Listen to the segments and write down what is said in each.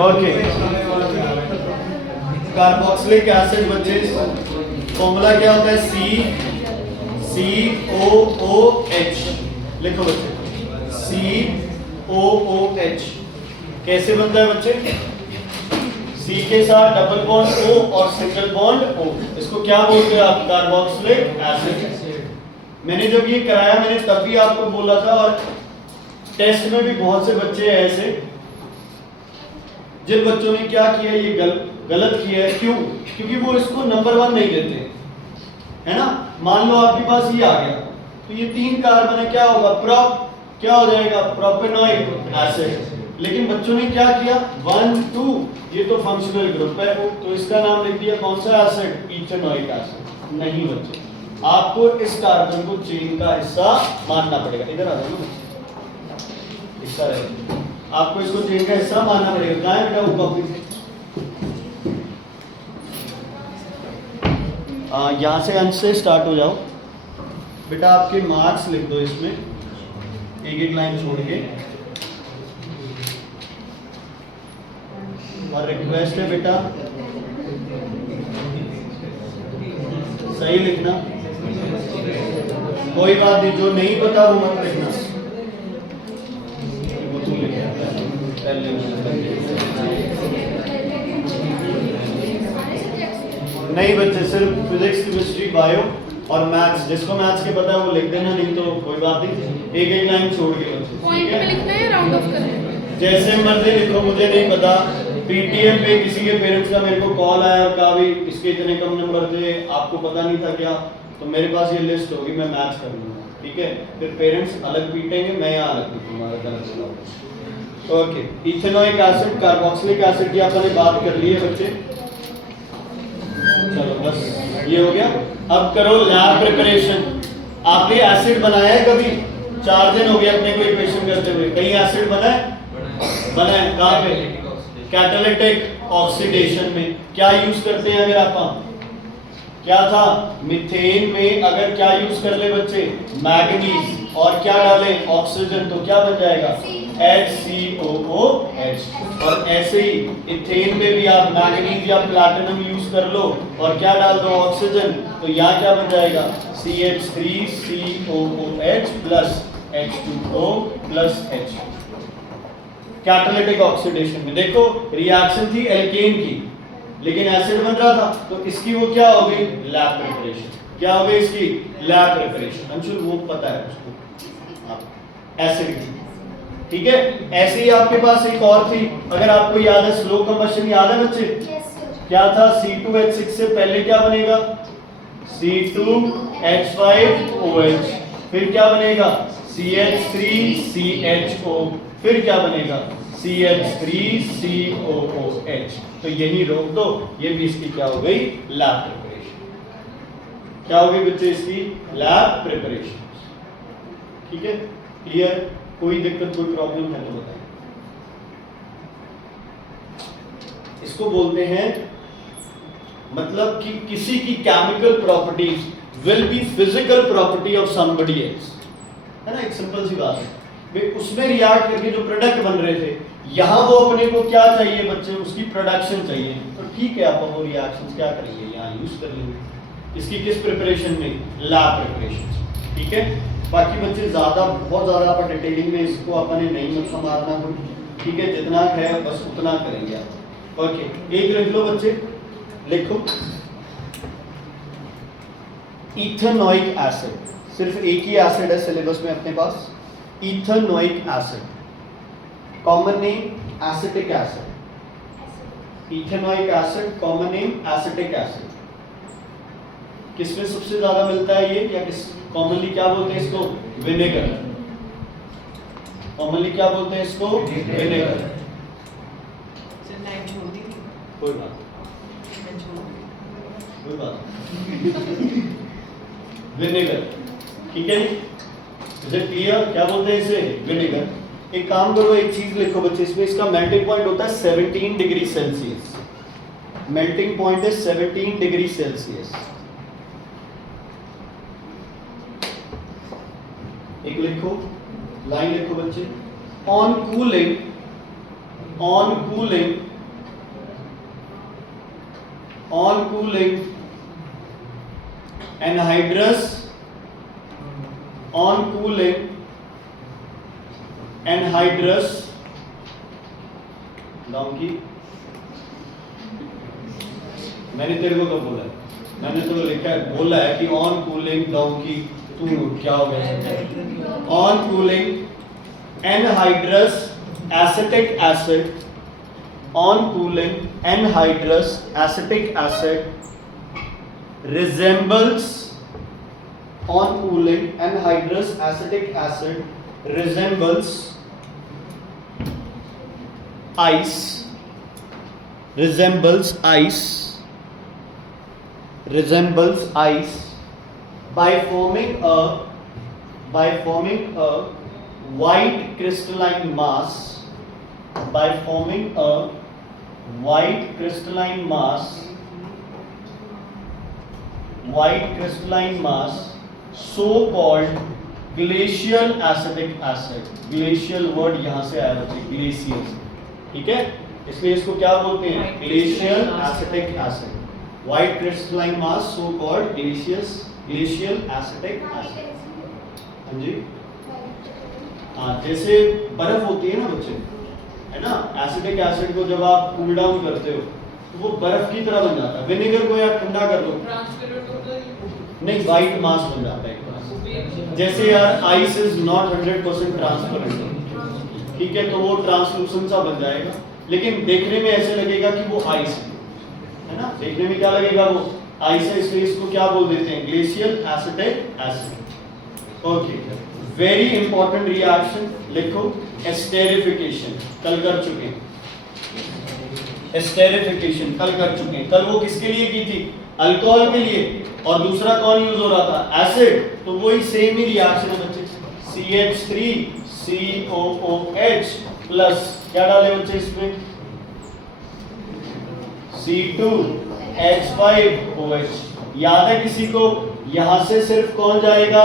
Okay, carboxylic acid बच्चे formula क्या होता है? COOH। लिखो बच्चे, COOH कैसे बनता है बच्चे? C के साथ डबल बॉन्ड O और सिंगल बॉन्ड O, इसको क्या बोलते हैं आप? Carboxylic acid. मैंने जब ये कराया मैंने तब भी आपको बोला था, और टेस्ट में भी बहुत से बच्चे हैं ऐसे जिन बच्चों ने क्या किया, ये गलत किया है। क्यों? क्योंकि वो इसको नंबर 1 नहीं देते, है ना। मान लो आपके पास ये आ गया, तो ये 3 कार्बन है, क्या होगा? क्या हो जाएगा? प्रोपेनॉइक एसिड। लेकिन बच्चों ने क्या किया? 1 2, ये तो फंक्शनल ग्रुप है, तो इसका नाम लिख दिया कौन सा एसिड? Ethanoic acid. नहीं बच्चे, आपको इस कार्बन को चेन का हिस्सा मानना पड़ेगा। इधर आ जाओ, हिस्सा रहेगा, आपको इसको चेन का हिस्सा मानना पड़ेगा। कहाँ है बेटा वो कॉपी? यहाँ से अंश से स्टार्ट हो जाओ बेटा। आपके मार्क्स लिख दो इसमें, एक एक लाइन छोड़ के। और रिक्वेस्ट है बेटा सही लिखना, कोई बात नहीं, जो नहीं पता वो मत लिखना। नहीं बच्चे, सिर्फ फिजिक्स केमिस्ट्री बायो और मैथ्स, जिसको मैथ्स के पता है वो लिख देना, नहीं तो कोई बात नहीं, एक एक लाइन छोड़ के बच्चे। पॉइंट पे लिखना है, राउंड ऑफ करना है, जैसे मर्जी लिखो, मुझे नहीं पता। पीटीएम पे किसी के पेरेंट्स का मेरे को कॉल आया और कहा भी इसके इतने कम नंबर थे, आपको पता नहीं था क्या? तो मेरे पास ये लिस्ट होगी, मैं मैच कर लूंगा, ठीक है। फिर पेरेंट्स अलग पीटेंगे, मैं यहाँ अलग पीटूंगा, गलत चला। Okay, ethanoic acid, carboxylic acid की आपने बात कर ली है बच्चे। चलो बस ये हो गया। अब करो लैब प्रिपरेशन। आपने एसिड बनाया है कभी? 4 दिन हो गए अपने को इक्वेशन करते हुए। कहीं एसिड बना है? कहाँ पे? कैटालिटिक ऑक्सीडेशन में। क्या यूज करते हैं अगर आप? क्या था? मीथेन में अगर क्या यूज कर ले बच्चे? मैग्नीज, और क्या डालें? ऑक्सीजन, तो क्या बन जाएगा? HCOOH। और ऐसे ही इथेन में भी आप मैग्नीज या प्लैटिनम यूज कर लो और क्या डाल दो? ऑक्सीजन, तो यहाँ क्या बन जाएगा? CH3COOH plus H2O plus H। Catalytic oxidation में देखो रिएक्शन थी एल्केन की, लेकिन एसिड बन रहा था, तो इसकी वो क्या हो गई? Lab preparation. क्या हो गई इसकी? Lab preparation. अंशुल वो पता है उसको, एसिड की, ठीक है। ऐसे ही आपके पास एक और थी, अगर आपको याद है, स्लो कंबशन याद है बच्चे? क्या था? C2H6 से पहले क्या बनेगा? C2H5OH, फिर क्या बनेगा? CH3CHO, फिर क्या बनेगा? CH3COOH। तो यही रोक दो, ये भी इसकी क्या हो गई? Lab preparation. क्या हो गई बच्चे? इसकी लैब प्रिपरेशन। ठीक है, क्लियर? कोई दिक्कत, कोई प्रॉब्लम है तो बताइए। इसको बोलते हैं, मतलब कि किसी की chemical properties will be physical property of somebody else, है ना। एक सिंपल सी बात है, वे उसमें रिएक्ट करके जो प्रोडक्ट बन रहे थे, यहाँ वो अपने को क्या चाहिए बच्चे? उसकी प्रोडक्शन चाहिए। तो ठीक है, आप वो रिएक्शंस क्या करेंगे? यहाँ यूज कर लेंगे। इसकी किस प्रिपरेशन में? Lab preparation. ठीक है, बाकी बच्चे बहुत ज़्यादा आप डिटेलिंग में इसको अपने नहीं मत मारना कुछ, ठीक है। जितना है बस उतना करेंगे आप। ओके, एक लिख लो बच्चे, लिखो इथेनॉइक एसिड। सिर्फ एक ही एसिड है सिलेबस में अपने पास, ethanoic acid. Common name acetic acid. Ethanoic acid common name acetic acid. किसमें सबसे ज्यादा मिलता है ये, या किस कॉमनली क्या बोलते हैं इसको? विनेगर। कॉमनली क्या बोलते हैं इसको? विनेगर। कोई बात कोई बात विनेगर, ठीक है। Is it clear? क्या बोलते हैं इसे? विनेगर। एक काम करो, एक चीज लिखो बच्चे इसमें, इसका मेल्टिंग पॉइंट होता है 17 डिग्री सेल्सियस। मेल्टिंग पॉइंट है 17 डिग्री सेल्सियस। एक लिखो, लाइन लिखो बच्चे। On cooling on cooling anhydrous on cooling anhydrous donkey मैंने तेरे को कब बोला? मैंने तो लिखा है, बोला है कि ऑन कूलिंग डोंकी, तू क्या हो गया? On cooling anhydrous acetic acid, on cooling anhydrous acetic acid resembles, on cooling anhydrous acetic acid resembles ice, resembles ice by forming a white crystalline mass, by forming a white crystalline mass so called glacial acetic acid. glacial word यहाँ से आया बच्चे, glacier, ठीक है, इसलिए इसको क्या बोलते हैं? glacial acetic acid. white crystalline mass so called glacial acetic acid. हाँ जी, हाँ, जैसे बर्फ होती है ना बच्चे, है ना, एसिटिक एसिड को जब आप कूल डाउन करते हो तो वो बर्फ की तरह बन जाता है. विनेगर को यार ठंडा कर दो, नहीं, वाइट मास बन जाता है एक तरह से. जैसे यार आइस इज नॉट 100% ट्रांसपेरेंट, ठीक है, तो वो ट्रांसलूसेंट सा बन जाएगा, लेकिन देखने में ऐसे लगेगा कि वो आइस है ना, देखने में क्या लगेगा, वो आइस है, इसलिए इसको क्या बोल देते हैं? Glacial acetic acid. Okay, very important reaction लिखो, एस्टेरिफिकेशन, कल कर चुके हैं. एस्टेरिफिकेशन कल कर चुके हैं. कल वो किसके लिए की थी? अल्कोहल के लिए. और दूसरा कौन यूज हो रहा था? एसिड. तो वही सेम ही रिएक्शन है बच्चे, CH3COOH प्लस क्या डाले बच्चे इसमें? C2H5OH. याद है किसी को? यहां से सिर्फ कौन जाएगा?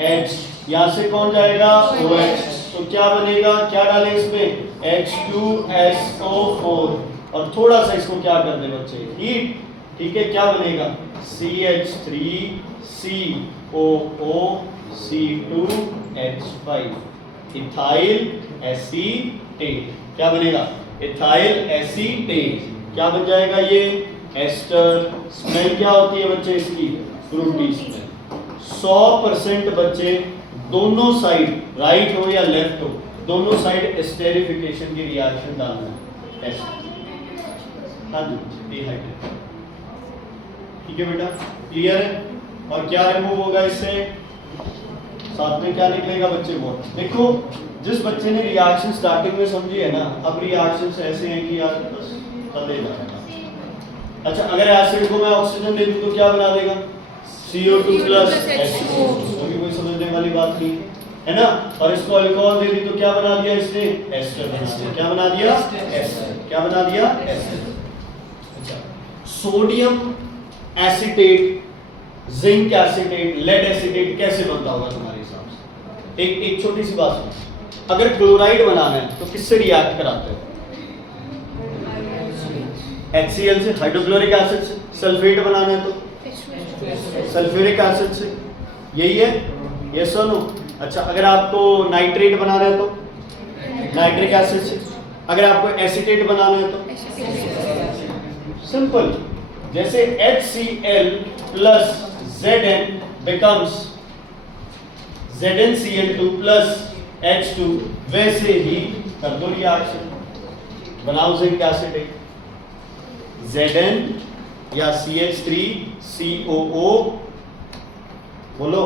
H. यहां से कौन जाएगा? OH. तो क्या बनेगा? क्या डाले इसमें? H2SO4. और थोड़ा सा इसको क्या कर दे बच्चे? हीट. ठीक है, क्या बनेगा? CH3COOC2H5, ethyl acetate. क्या बनेगा? Ethyl acetate. क्या बन जाएगा ये? एस्टर. स्मेल क्या होती है बच्चे इसकी? Frooti smell. 100% बच्चे दोनों साइड, राइट हो या लेफ्ट हो, दोनों साइड एस्टेरिफिकेशन की रिएक्शन डालना है. हाँ जी, डिहाइड्रेट. ठीक है बेटा, क्लियर है? और क्या रिमूव होगा इससे? साथ में क्या निकलेगा बच्चे? वो देखो, जिस बच्चे ने रिएक्शन स्टार्टिंग में समझी है ना, अब रिएक्शंस ऐसे हैं कि यार बस चले जाएगा. अच्छा, अगर एसिड को मैं ऑक्सीजन दे दूं तो क्या बना देगा? CO2 plus H2O. कोई समझने वाली बात नहीं है ना. और इसको अल्कोहल दे दी तो क्या बना दिया इसने? एस्टर बना दिया. क्या बना दिया? एस्टर. क्या बना दिया? एस्टर. अच्छा, sodium acetate, zinc acetate, lead acetate कैसे बनता होगा तुम्हारे हिसाब से? एक छोटी सी बात सुनो. अगर क्लोराइड बनाना है तो किससे रिएक्ट कराते हो? HCl से, हाइड्रोक्लोरिक एसिड से. सल्फेट बनाना है तो सल्फ्यूरिक एसिड से. यही है, यस और नो? अच्छा, अगर आपको नाइट्रेट बनाना है तो नाइट्रिक एसिड से. अगर आपको एसीटेट बनाना है तो सिंपल, जैसे HCl plus Zn becomes ZnCl2 plus H2, वैसे ही कर दो रिएक्शन, बनाओ जिंक एसिटेट. Zn या CH3COO, बोलो,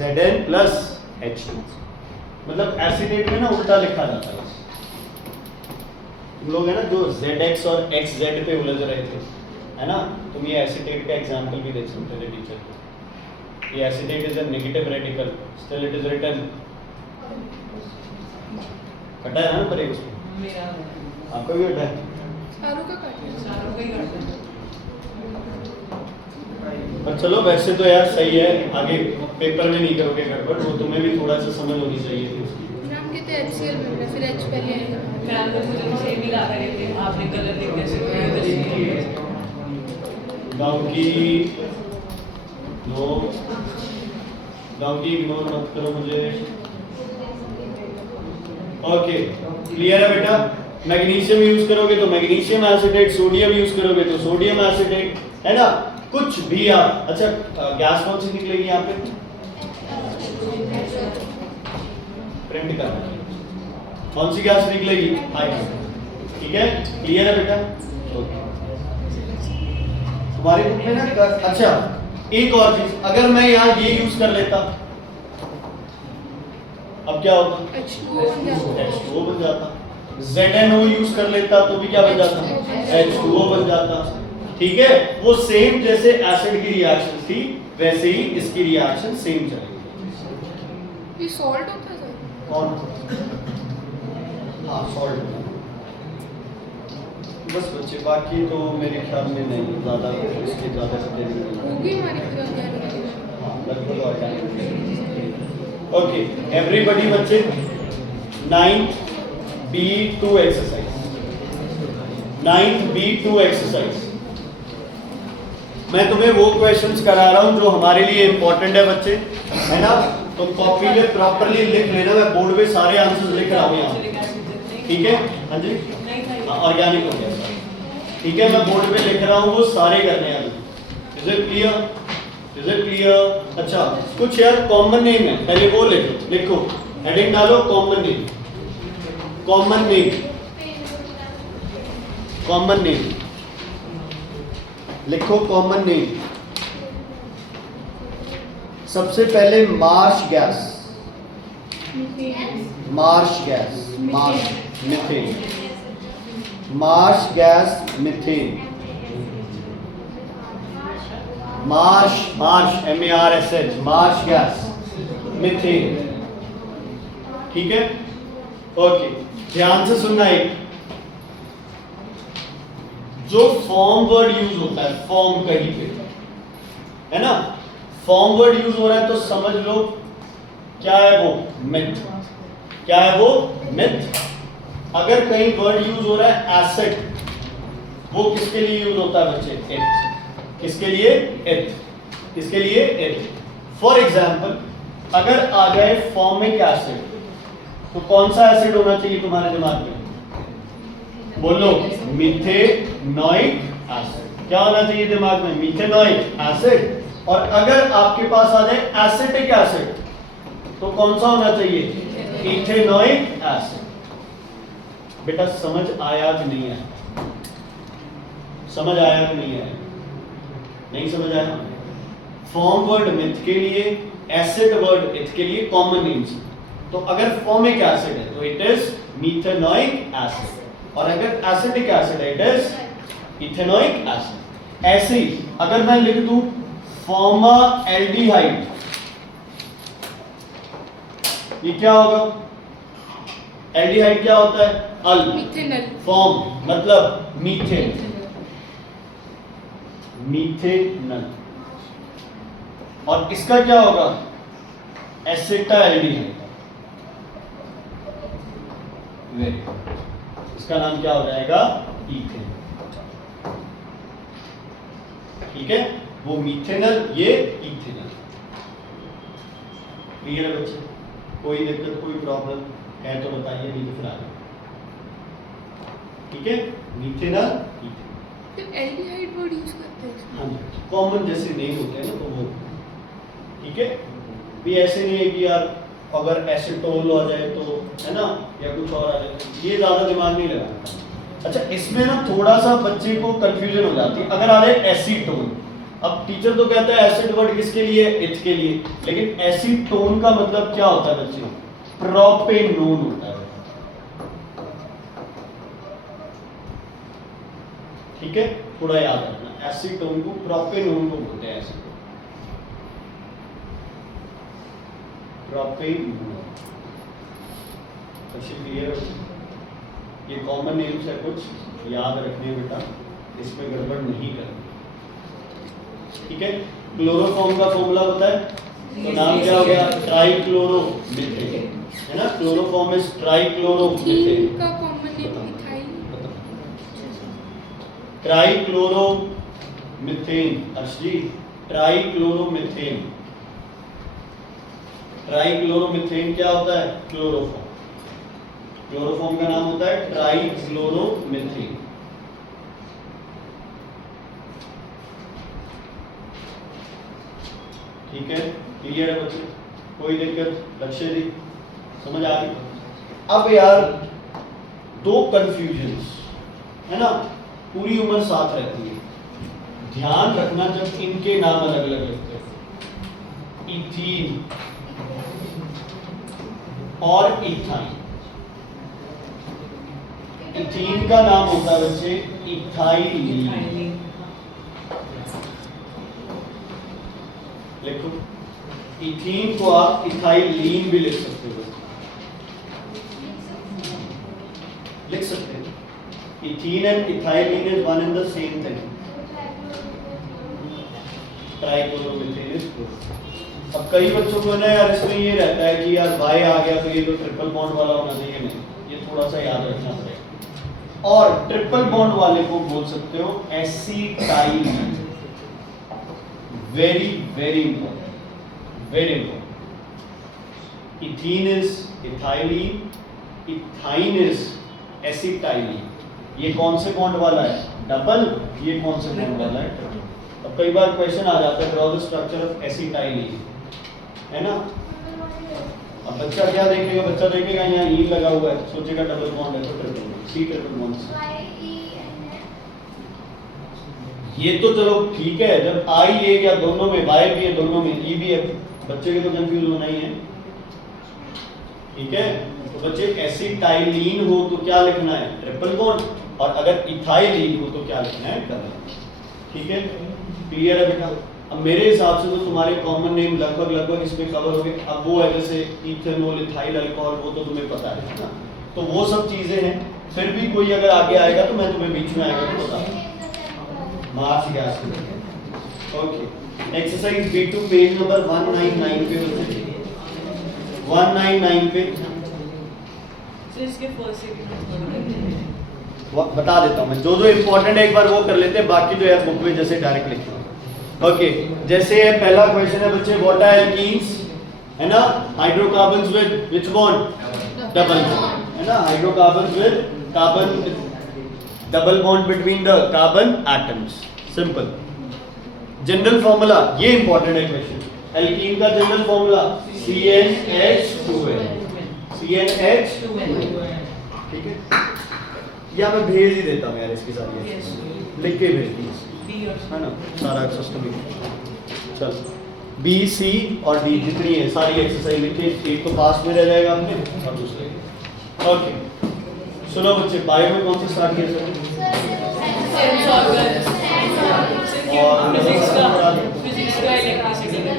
Zn प्लस H2. मतलब एसिटेट में ना उल्टा लिखा जाता है. तुम लोग है ना जो ZX और XZ पे उलझ रहे थे, है ना, तुम ये एसिटेट का एग्जांपल भी देख सकते थे टीचर को. ये acetate is a negative radical, still it is written. कटा है ना पर एक उसमें? आपका भी कटा है? चारों का काट. पर चलो, वैसे तो यार सही है, आगे पेपर में नहीं करोगे गड़बड़, वो तुम्हें भी थोड़ा सा समझ होनी चाहिए थी उसकी. नाम कहते हैं HCl मिल रहा है, फिर H पहले आएगा. मैं आपको मुझे सेम ही ला रहे थे, आपने कलर देख कैसे डोंकी, नो डोंकी इग्नोर मत करो मुझे। ओके, क्लियर है बेटा? मैग्नीशियम यूज करोगे तो मैग्नीशियम एसिटेट, सोडियम यूज करोगे तो सोडियम एसिटेट, है ना? कुछ भी आप। अच्छा, गैस कौन सी निकलेगी यहाँ पे? प्रिंट करना, कौन सी गैस निकलेगी? हाइड्रोजन। ठीक है, क्लियर है बेटा? ओके, तुम्हारे बुक में ना। अच्छा, एक और चीज, अगर मैं यहाँ ये यूज कर लेता, अब क्या होता? H2O बन जाता। ZNO यूज कर लेता तो भी क्या बन जाता? H2O बन जाता। ठीक है, वो सेम जैसे एसिड की रिएक्शन थी वैसे ही इसकी रिएक्शन सेम चलेगी। ये सॉल्ट होता है सर? कौन? हाँ, सॉल्ट। बस बच्चे, बाकी तो मेरे ख्याल में नहीं ज्यादा, इसके ज्यादा होगी हमारी पूरा। लगभग ऑर्गेनिक। ओके, एवरीबॉडी बच्चे, 9th B2 exercise, 9th B2 exercise. मैं तुम्हें वो क्वेश्चंस करा रहा हूं जो हमारे लिए इंपॉर्टेंट है बच्चे, है ना? तो कॉपी में प्रॉपर्ली लिख लेना, मैं बोर्ड पे सारे आंसर्स लिख रहा हूं यहाँ। ठीक है? हाँ जी, ऑर्गेनिक हो गया। ठीक है, मैं बोर्ड पे लिख रहा हूँ, वो सारे करने हैं। Is it clear? Is it clear? अच्छा, कुछ यार कॉमन नेम है, पहले वो लिखो। लिखो, हेडिंग डालो, common name. Common name, common name लिखो, कॉमन नेम। सबसे पहले Marsh gas, Marsh gas, Marsh, methane, Marsh gas, methane. Marsh, Marsh, MARSH, Marsh gas, methane. ठीक है? ओके, ध्यान से सुनना। एक जो फॉर्म वर्ड यूज होता है, फॉर्म कहीं पे, है ना? फॉर्म वर्ड यूज हो रहा है तो समझ लो क्या है वो? मिथ। क्या है वो? मिथ। अगर कहीं वर्ड यूज हो रहा है एसिड, वो किसके लिए यूज होता है बच्चे? एथ। किसके लिए? एथ। किसके लिए? एथ। फॉर एग्जाम्पल, अगर आ गए फॉर्मिक एसिड, तो कौन सा एसिड होना चाहिए तुम्हारे दिमाग में? बोलो, मिथेनोइक एसिड। क्या होना चाहिए दिमाग में? Methanoic acid. और अगर आपके पास आ जाए एसिटिक एसिड, तो कौन सा होना चाहिए? Ethanoic acid. बेटा समझ आया कि नहीं आया? समझ आया कि नहीं आया? नहीं समझ आया? फॉर्म वर्ड मिथ के लिए, एसिड वर्ड इथ के लिए कॉमन नेम्स। तो अगर फॉर्मिक एसिड है तो इट इज मिथेनोइक एसिड, और अगर एसिटिक एसिड है इट इज इथेनोइक एसिड। ऐसे ही अगर मैं लिख दूं फॉर्माल्डिहाइड, ये क्या होगा? एल्डिहाइड क्या होता है? अल। मिथेनल। फॉर्म मतलब मीथेन, मीथेनल। और इसका क्या होगा? एसिटाल्डिहाइड। वेरी गुड, इसका नाम क्या हो जाएगा? इथेन। ठीक है, वो मीथेनल, ये इथेनल। क्लियर है बच्चे? कोई दिक्कत, कोई प्रॉब्लम है तो बताइए, नहीं तो फिर आगे। ठीक है, मिथेनल, इथेनल। तो एल्डिहाइड वर्ड यूज करते हैं। हाँ जी, कॉमन जैसे नेम होते हैं ना, तो वो। ठीक है, भी ऐसे नहीं है कि यार अगर एसीटोल आ जाए तो, है ना, या कुछ और आ जाए, ये ज्यादा दिमाग नहीं लगाना। अच्छा, इसमें ना थोड़ा सा बच्चे को कंफ्यूजन हो जाती है। अगर आ जाए एसीटोन, अब टीचर तो कहता है एसिड वर्ड किसके लिए? इथ के लिए। लेकिन एसीटोन का मतलब क्या होता है बच्चे? प्रोपेनोन होता है। ठीक है, थोड़ा याद रखना, एसीटोन को प्रोपेनोन को बोलते हैं। Acetone, propanone. अच्छी क्लियर? ये कॉमन नेम्स है, कुछ याद रखने बेटा, इसमें गड़बड़ नहीं करनी। ठीक है, क्लोरोफॉर्म का फॉर्मूला पता है? तो नाम क्या हो गया? ट्राइक्लोरोमीथेन, है ना? Chloroform is trichloromethane. का common name ethyl. Trichloromethane, Arsh ji, ट्राइक्लोरोमीथेन। ट्राइक्लोरोमीथेन क्या होता है? क्लोरोफॉर्म। क्लोरोफॉर्म का नाम होता है ट्राइक्लोरोमीथेन। ठीक है, क्लियर है बच्चे? कोई दिक्कत? लक्ष्य जी समझ आ गई? अब यार दो कंफ्यूजन्स है ना, पूरी उम्र साथ रहती है। ध्यान रखना जब इनके नाम अलग अलग लगते हैं, इथीन और इथाइन। इथीन का नाम होता है बच्चे इथाइलीन। लिखो, इथीन को आप इथाइलीन भी लिख सकते हो, लिख सकते हो। Ethene and ethylene is one and the same thing. Trichloromethane is chloroform. अब कई बच्चों को ना यार इसमें ये रहता है कि यार वाई आ गया तो ये तो ट्रिपल बॉन्ड वाला होना चाहिए, नहीं, ये थोड़ा सा याद रखना पड़ेगा। और ट्रिपल बॉन्ड वाले को बोल सकते हो acetylene. Very very important, very important. Ethene is ethylene, ethyne is acetylene. ये कौन से बॉन्ड वाला है? डबल। ये कौन से बॉन्ड वाला है? ट्रिपल। अब कई बार क्वेश्चन आ जाता है ड्रॉ द स्ट्रक्चर ऑफ एसिटाइलीन, है ना। अब बच्चा क्या देखेगा? बच्चा देखेगा यहाँ ई लगा हुआ है, सोचेगा डबल बॉन्ड है तो triple bond, C triple bond. ये तो चलो ठीक है, जब आई ए या दोनों में, वाई भी है दोनों में, ई भी है, बच्चे के तो कंफ्यूज होना ही है। ठीक है, तो बच्चे एसिटाइलीन हो तो क्या लिखना है? Triple bond. और अगर इथाइलीन हो तो क्या लिखना है? डबल। ठीक है, क्लियर है बेटा? अब मेरे हिसाब से तो तुम्हारे कॉमन नेम लगभग इसमें कवर हो गए। अब वो है जैसे इथेनॉल, इथाइल अल्कोहल, वो तो तुम्हें पता है ना, तो वो सब चीजें हैं। फिर भी कोई अगर आगे आएगा तो मैं तुम्हें बीच में आएगा तो बता marks gas. Okay, exercise B2 page number 199 पे बच्चे, 199 पे इसके फर्स्ट बता देता हूँ मैं, जो जो इंपॉर्टेंट है एक बार वो कर लेते हैं, बाकी जो है बुक में जैसे डायरेक्ट लिखना। ओके, जैसे पहला क्वेश्चन है बच्चे, व्हाट आर एल्कीन्स, है ना, hydrocarbons with which bond? Double bond, है ना, hydrocarbons with carbon, double bond between the carbon atoms. Simple. General formula, ये इंपॉर्टेंट है क्वेश्चन। एल्कीन का जनरल फॉर्मूला CnH2n, CnH2n। ठीक है, या मैं भेज ही देता हूँ यार इसकी सारी लिख के भेज दी, है ना, सारा सिस्टम। चल बी, सी और डी जितनी है सारी एक्सरसाइज लिखिए, एक तो पास में रह जाएगा आपने और दूसरे। ओके, सुनो बच्चे, बायो में कौन सा स्टार्ट किया सर? फिजिक्स का इलेक्ट्रिसिटी का।